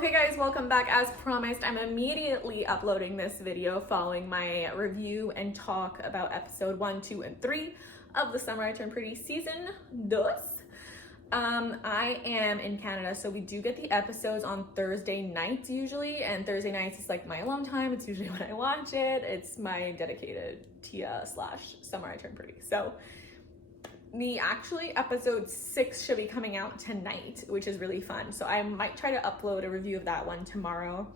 Okay guys, welcome back. As promised, I'm immediately uploading this video following my review and talk about episode 1, 2, and 3 of the Summer I Turned Pretty season 2. I am in Canada, so we do get the episodes on Thursday nights usually, and Thursday nights is like my alone time. It's usually when I watch it. It's my dedicated Tia/Summer I Turned Pretty. So episode 6 should be coming out tonight, which is really fun. So I might try to upload a review of that one tomorrow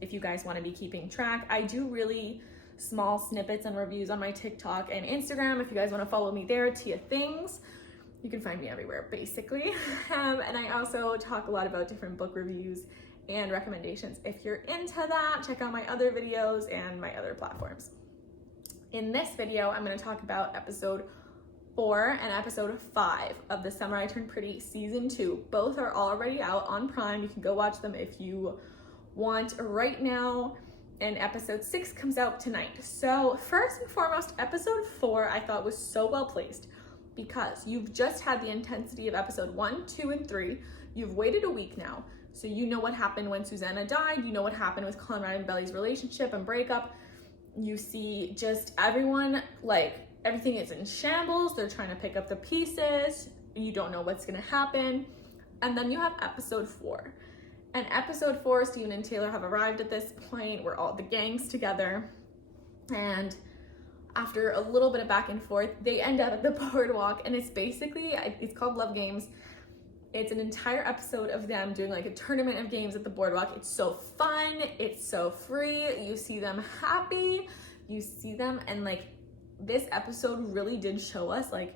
if you guys want to be keeping track. I do really small snippets and reviews on my TikTok and Instagram. If you guys want to follow me there, Tia Things, you can find me everywhere basically. And I also talk a lot about different book reviews and recommendations. If you're into that, check out my other videos and my other platforms. In this video, I'm going to talk about episode 4 and episode 5 of the Summer I Turned Pretty season 2. Both are already out on Prime. You can go watch them if you want right now. And episode 6 comes out tonight. So first and foremost, episode 4 I thought was so well placed because you've just had the intensity of episode 1, 2, and 3. You've waited a week now. So you know what happened when Susanna died. You know what happened with Conrad and Belly's relationship and breakup. You see just everyone, like, everything is in shambles. They're trying to pick up the pieces. You don't know what's gonna happen. And then you have episode 4. And episode 4, Steven and Taylor have arrived at this point where all the gang's together. And after a little bit of back and forth, they end up at the boardwalk. And it's basically, it's called Love Games. It's an entire episode of them doing like a tournament of games at the boardwalk. It's so fun. It's so free. You see them happy. You see them, and like, this episode really did show us, like,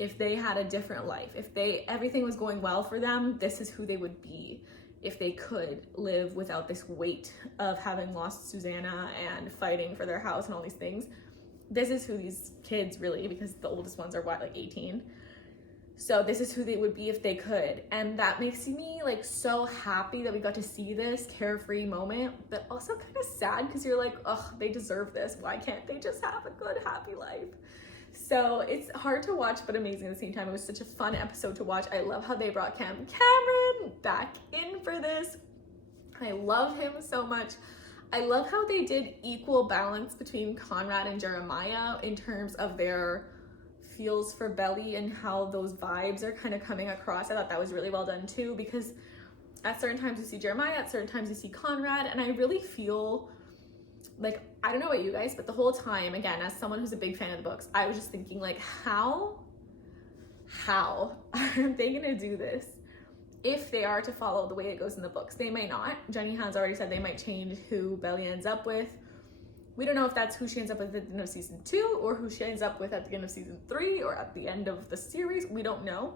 if they had a different life, if everything was going well for them, this is who they would be if they could live without this weight of having lost Susanna and fighting for their house and all these things. This is who these kids really, because the oldest ones are what, like 18? So this is who they would be if they could. And that makes me like so happy that we got to see this carefree moment, but also kind of sad because you're like, oh, they deserve this. Why can't they just have a good, happy life? So it's hard to watch, but amazing at the same time. It was such a fun episode to watch. I love how they brought Cameron back in for this. I love him so much. I love how they did equal balance between Conrad and Jeremiah in terms of their feels for Belly and how those vibes are kind of coming across. I thought that was really well done too, because at certain times you see Jeremiah, at certain times you see Conrad, and I really feel like, I don't know about you guys, but the whole time, again, as someone who's a big fan of the books, I was just thinking like, how are they gonna do this if they are to follow the way it goes in the books? They may not. Jenny has already said they might change who Belly ends up with. We don't know if that's who she ends up with at the end of season 2 or who she ends up with at the end of season 3 or at the end of the series. We don't know,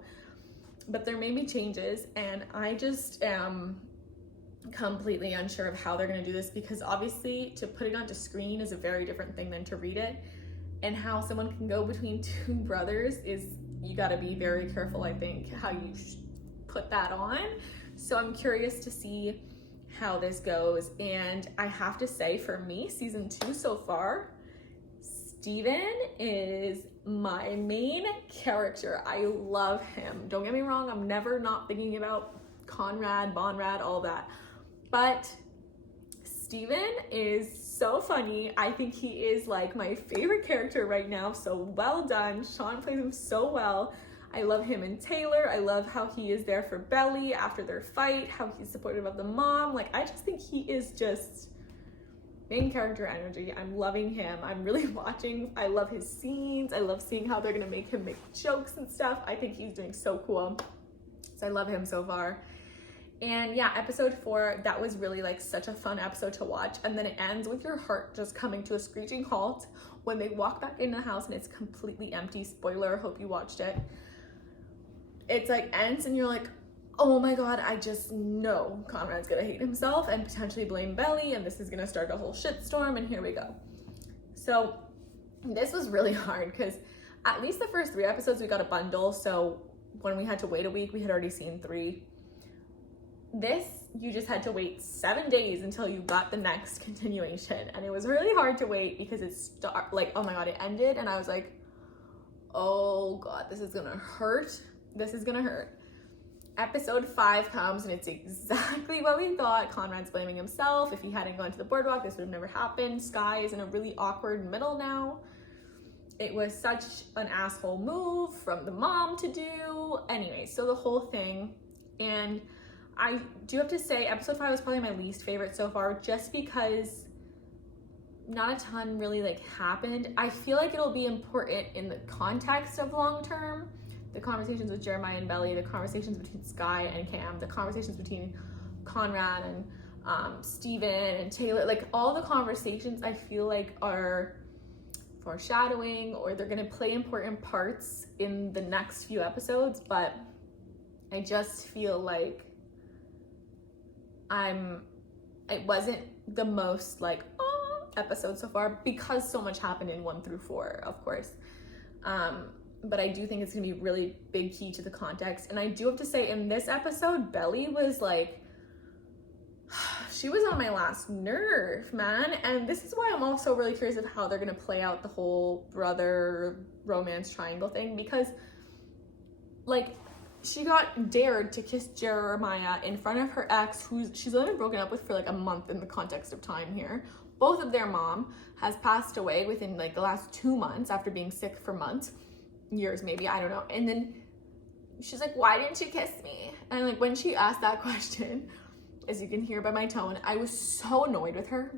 but there may be changes, and I just am completely unsure of how they're going to do this, because obviously to put it onto screen is a very different thing than to read it, and how someone can go between two brothers is, you got to be very careful, I think, how you put that on. So I'm curious to see how this goes. And I have to say, for me, season 2 so far, Steven is my main character. I love him. Don't get me wrong, I'm never not thinking about Conrad, Bonrad, all that. But Steven is so funny. I think he is like my favorite character right now. So well done. Sean plays him so well. I love him and Taylor. I love how he is there for Belly after their fight, how he's supportive of the mom. Like, I just think he is just main character energy. I'm loving him. I'm really watching. I love his scenes. I love seeing how they're gonna make him make jokes and stuff. I think he's doing so cool. So I love him so far. And yeah, episode 4, that was really like such a fun episode to watch. And then it ends with your heart just coming to a screeching halt when they walk back into the house and it's completely empty. Spoiler, hope you watched it. It's like ends and you're like, oh my God, I just know Conrad's gonna hate himself and potentially blame Belly, and this is gonna start a whole shitstorm, and here we go. So this was really hard because at least the first 3 episodes we got a bundle, so when we had to wait a week, we had already seen 3. This, you just had to wait 7 days until you got the next continuation, and it was really hard to wait because like, oh my God, it ended, and I was like, oh God, this is gonna hurt. This is gonna hurt. episode 5 comes and it's exactly what we thought. Conrad's blaming himself. If he hadn't gone to the boardwalk, this would have never happened. Sky is in a really awkward middle now. It was such an asshole move from the mom to do. Anyway, so the whole thing. And I do have to say, episode 5 was probably my least favorite so far, just because not a ton really like happened. I feel like it'll be important in the context of long term. The conversations with Jeremiah and Belly, the conversations between Sky and Cam, the conversations between Conrad and Steven and Taylor, like all the conversations I feel like are foreshadowing, or they're gonna play important parts in the next few episodes, but I just feel like it wasn't the most like episode so far, because so much happened in 1 through 4, of course. But I do think it's gonna be a really big key to the context. And I do have to say, in this episode, Belly was like, she was on my last nerve, man. And this is why I'm also really curious of how they're gonna play out the whole brother romance triangle thing, because like, she got dared to kiss Jeremiah in front of her ex, who she's only broken up with for like a month in the context of time here. Both of their mom has passed away within like the last 2 months after being sick for months, years maybe, I don't know. And then she's like, why didn't you kiss me? And like when she asked that question, as you can hear by my tone, I was so annoyed with her,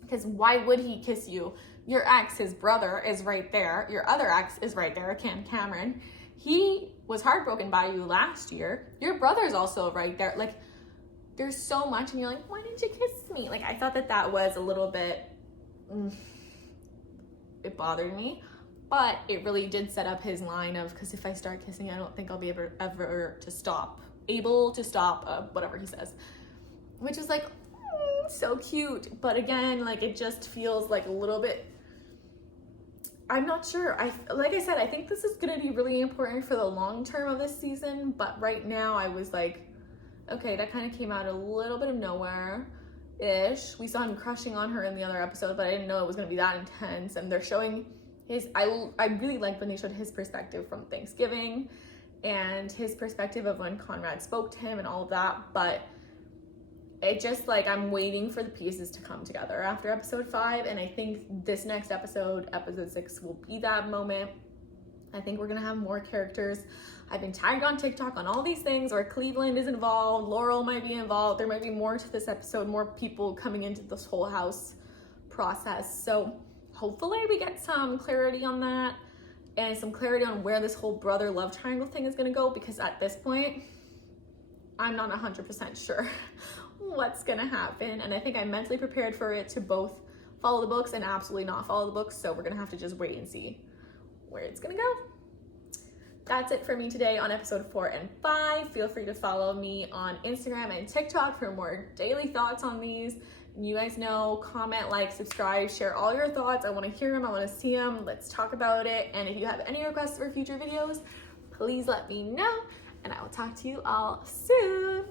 because why would he kiss you? Your ex, his brother, is right there. Your other ex is right there, Cameron. He was heartbroken by you last year. Your brother's also right there. Like, there's so much, and you're like, why didn't you kiss me? Like, I thought that was a little bit, it bothered me, but it really did set up his line of, because if I start kissing, I don't think I'll be able to stop, whatever he says, which is like, so cute. But again, like, it just feels like a little bit, I'm not sure. Like I said, I think this is going to be really important for the long term of this season, but right now I was like, okay, that kind of came out a little bit of nowhere-ish. We saw him crushing on her in the other episode, but I didn't know it was going to be that intense. And they're showing I really liked when they showed his perspective from Thanksgiving and his perspective of when Conrad spoke to him and all of that, but it just like, I'm waiting for the pieces to come together after episode 5, and I think this next episode 6, will be that moment. I think we're gonna have more characters. I've been tagged on TikTok on all these things where Cleveland is involved, Laurel might be involved, there might be more to this episode, more people coming into this whole house process. So hopefully we get some clarity on that, and some clarity on where this whole brother love triangle thing is gonna go, because at this point, I'm not 100% sure what's gonna happen. And I think I'm mentally prepared for it to both follow the books and absolutely not follow the books. So we're gonna have to just wait and see where it's gonna go. That's it for me today on episode 4 and 5. Feel free to follow me on Instagram and TikTok for more daily thoughts on these. You guys know, comment, like, subscribe, share all your thoughts. I want to hear them. I want to see them. Let's talk about it. And if you have any requests for future videos, please let me know. And I will talk to you all soon.